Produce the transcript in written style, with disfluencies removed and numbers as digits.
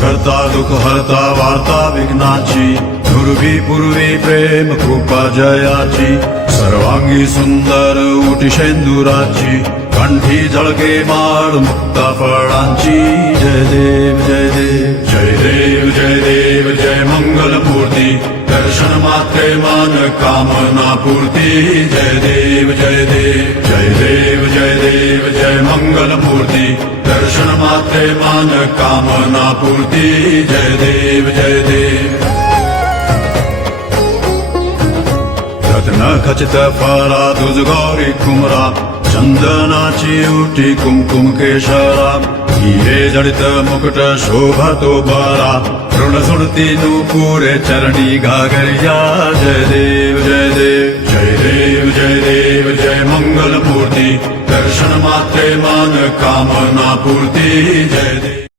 करता दुःख हरता वार्ता विघ्नाची दुर्वी पूर्वी प्रेम कृपा जयाची सर्वांगी सुंदर उटी शेंदुराची कंठी झळके माळ मुक्ता फळांची जय देव जय देव जय देव जय देव जय मंगल मूर्ती दर्शन मात्रे मान कामना पूर्ती जय देव जय देव जय देव जय देव जय मंगल मूर्ती दर्शन मात्रे मान कामना पूर्ती जय देव जय देव रत्न खचित फरा तुझ गौरी कुमरा चंदनाची उटी कुमकुम केशरा हिरे जडित मुकुट शोभा तो बरा ऋण सुरती नूपुरे चरणी घागरिया जय देव जय देव जय देव जय देव जय मंगल मूर्ती दर्शन मात्रे मान कामना पूर्ती जय देव।